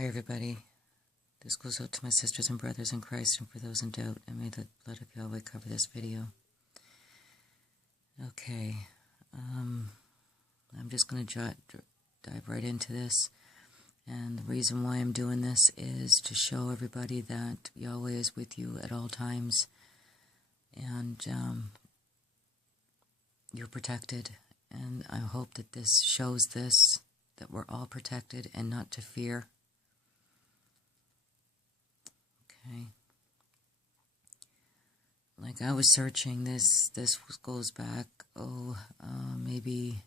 Hi everybody, this goes out to my sisters and brothers in Christ and for those in doubt, and may the blood of Yahweh cover this video. Okay, I'm just going to dive right into this, and the reason why I'm doing this is to show everybody that Yahweh is with you at all times, and you're protected, and I hope that this shows this, that we're all protected and not to fear. Okay. Like I was searching this goes back, maybe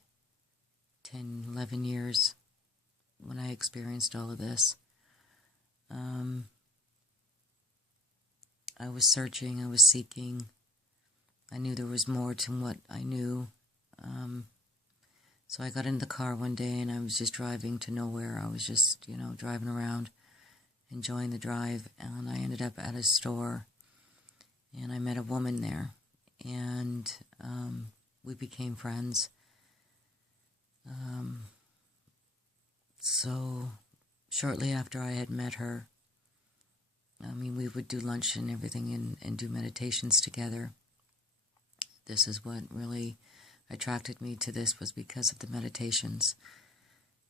10, 11 years when I experienced all of this. I was searching, I was seeking. I knew there was more to what I knew. So I got in the car one day and I was just driving to nowhere. I was just, driving around, enjoying the drive, and I ended up at a store, and I met a woman there, and we became friends. So shortly after I had met her, we would do lunch and everything and do meditations together. This is what really attracted me to this, was because of the meditations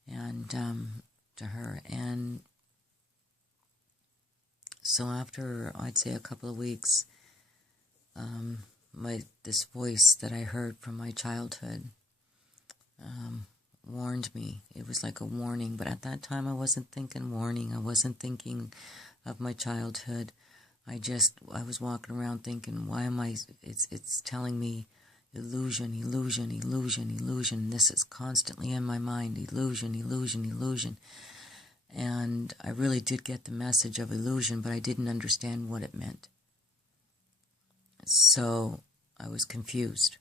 and to her. And so after, I'd say, a couple of weeks, this voice that I heard from my childhood warned me. It was like a warning, but at that time I wasn't thinking warning. I wasn't thinking of my childhood. I was walking around thinking, why am I, it's telling me illusion, illusion, illusion, illusion. This is constantly in my mind, illusion, illusion, illusion. And I really did get the message of illusion, but I didn't understand what it meant. So I was confused.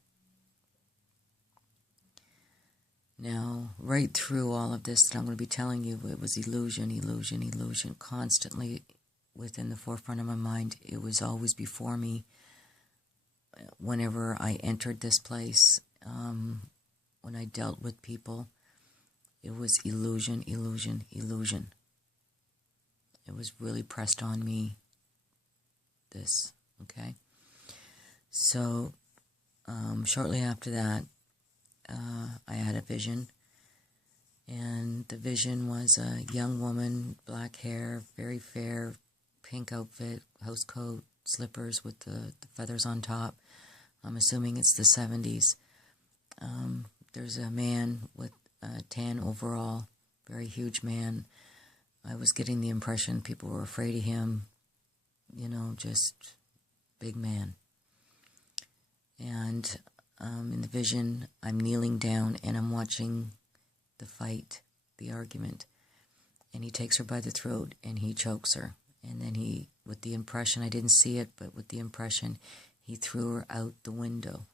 Now, right through all of this that I'm going to be telling you, it was illusion, illusion, illusion, constantly within the forefront of my mind. It was always before me whenever I entered this place, when I dealt with people. It was illusion, illusion, illusion. It was really pressed on me, this, okay? So, shortly after that, I had a vision, and the vision was a young woman, black hair, very fair, pink outfit, house coat, slippers with the feathers on top. I'm assuming it's the 70s. There's a man with a tan overall, very huge man. I was getting the impression people were afraid of him, just big man. And in the vision, I'm kneeling down and I'm watching the fight, the argument. And he takes her by the throat and he chokes her. And then he, with the impression, I didn't see it, but with the impression, he threw her out the window.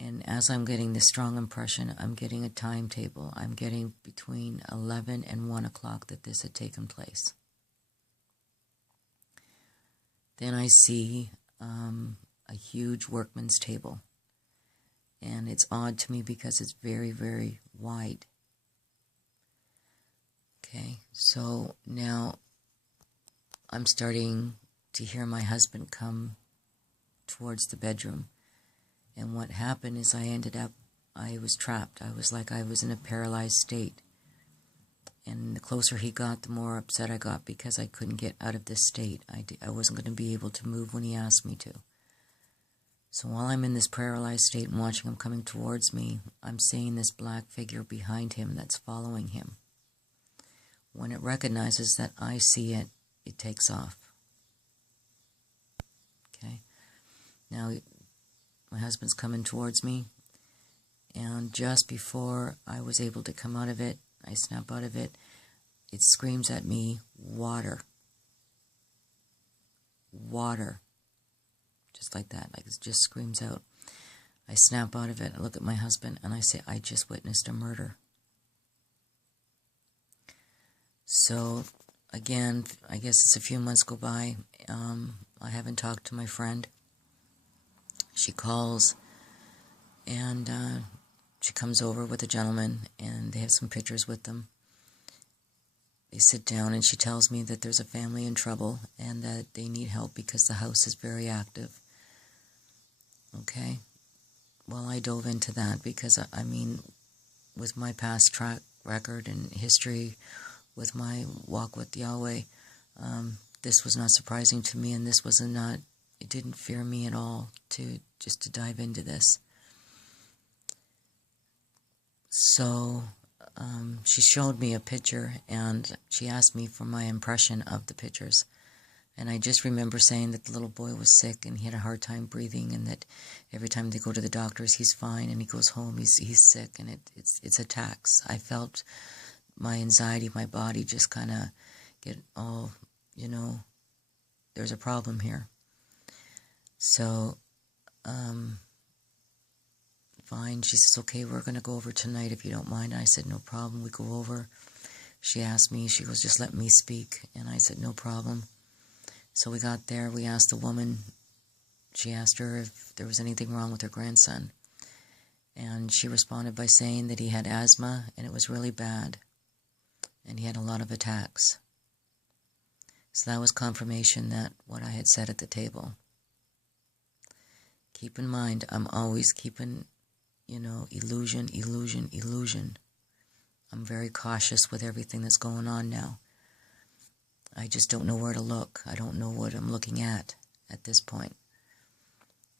And as I'm getting this strong impression, I'm getting a timetable. I'm getting between 11 and 1 o'clock that this had taken place. Then I see a huge workman's table. And it's odd to me because it's very, very wide. Okay, so now I'm starting to hear my husband come towards the bedroom. And what happened is I was trapped. I was in a paralyzed state. And the closer he got, the more upset I got because I couldn't get out of this state. I wasn't going to be able to move when he asked me to. So while I'm in this paralyzed state and watching him coming towards me, I'm seeing this black figure behind him that's following him. When it recognizes that I see it, it takes off. Okay? Now, my husband's coming towards me, and just before I was able to come out of it, I snap out of it, it screams at me, water. Water. Just like that, like it just screams out. I snap out of it, I look at my husband, and I say, I just witnessed a murder. So, again, I guess it's a few months go by. I haven't talked to my friend. She calls, and she comes over with a gentleman, and they have some pictures with them. They sit down and she tells me that there's a family in trouble and that they need help because the house is very active. Okay? Well, I dove into that because, I mean, with my past track record and history, with my walk with Yahweh, this was not surprising to me, and this was not, it didn't fear me at all to dive into this. So she showed me a picture, and she asked me for my impression of the pictures. And I just remember saying that the little boy was sick and he had a hard time breathing, and that every time they go to the doctors, he's fine, and he goes home, he's sick, and it's attacks. I felt my anxiety, my body just kind of get all, there's a problem here. So, fine. She says, okay, we're going to go over tonight if you don't mind. And I said, no problem. We go over. She asked me, she goes, just let me speak. And I said, no problem. So we got there. We asked the woman, she asked her if there was anything wrong with her grandson. And she responded by saying that he had asthma and it was really bad. And he had a lot of attacks. So that was confirmation that what I had said at the table. Keep in mind, I'm always keeping, illusion. I'm very cautious with everything that's going on now. I just don't know where to look. I don't know what I'm looking at this point.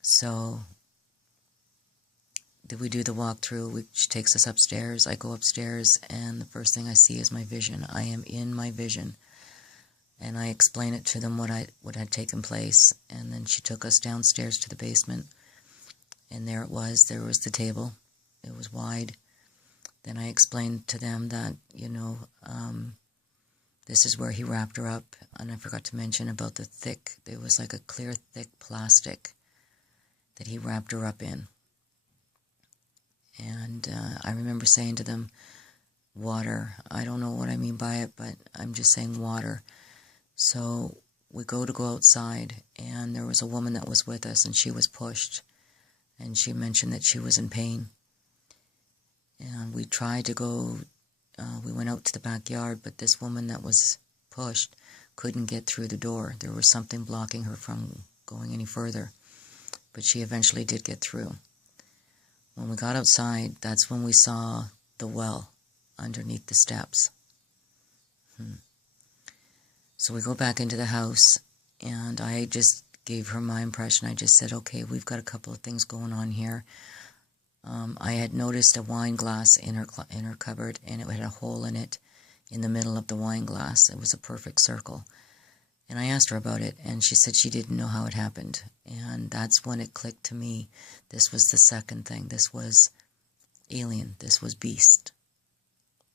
So, did we do the walkthrough, which takes us upstairs? I go upstairs, and the first thing I see is my vision. I am in my vision. And I explain it to them what had taken place. And then she took us downstairs to the basement. And there it was. There was the table. It was wide. Then I explained to them that, this is where he wrapped her up. And I forgot to mention about the thick, there was like a clear, thick plastic that he wrapped her up in. And I remember saying to them, water. I don't know what I mean by it, but I'm just saying water. So we go outside, and there was a woman that was with us, and she was pushed. And she mentioned that she was in pain. And we tried to go, we went out to the backyard, but this woman that was pushed couldn't get through the door. There was something blocking her from going any further. But she eventually did get through. When we got outside, that's when we saw the well underneath the steps. So we go back into the house, and I just gave her my impression. I just said, okay, we've got a couple of things going on here. I had noticed a wine glass in her cupboard, and it had a hole in it in the middle of the wine glass. It was a perfect circle. And I asked her about it, and she said she didn't know how it happened. And that's when it clicked to me. This was the second thing. This was alien. This was beast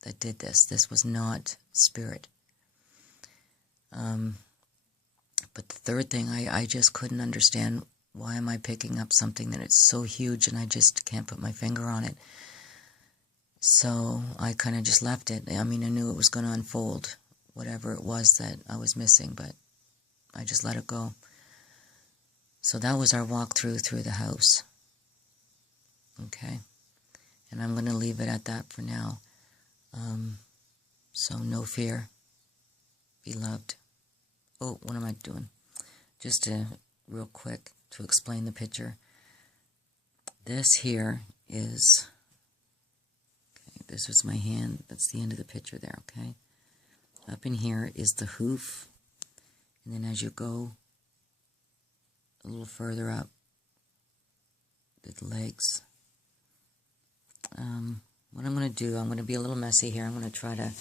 that did this. This was not spirit. But the third thing, I just couldn't understand, why am I picking up something that is so huge and I just can't put my finger on it? So I kind of just left it. I mean, I knew it was going to unfold, whatever it was that I was missing, but I just let it go. So that was our walkthrough through the house. Okay? And I'm going to leave it at that for now. So no fear. Be loved. Oh, what am I doing? Just real quick to explain the picture. This here is, okay, this was my hand. That's the end of the picture there, okay? Up in here is the hoof. And then as you go a little further up, the legs. What I'm going to do, I'm going to be a little messy here. I'm going to try to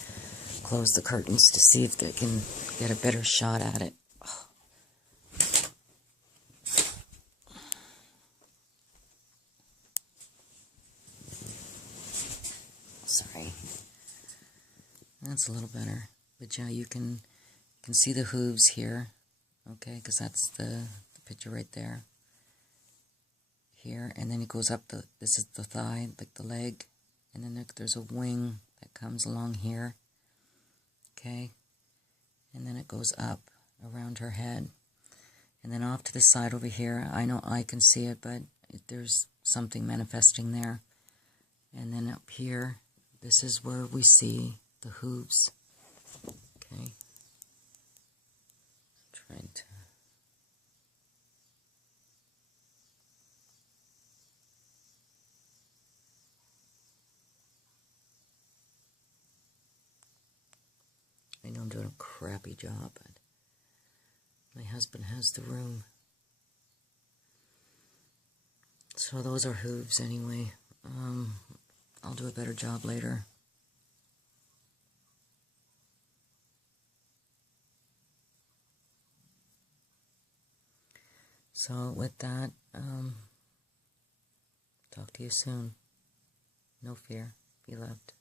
close the curtains to see if they can get a better shot at it. Oh. Sorry. That's a little better. But yeah, you can see the hooves here. Okay, because that's the picture right there. Here, and then it goes up, this is the thigh, like the leg. And then there's a wing that comes along here. Okay, and then it goes up around her head. And then off to the side over here, I know I can see it, but there's something manifesting there. And then up here, this is where we see the hooves. Okay. Trying to. I know I'm doing a crappy job, but my husband has the room. So those are hooves anyway. I'll do a better job later. So with that, talk to you soon. No fear. Be loved.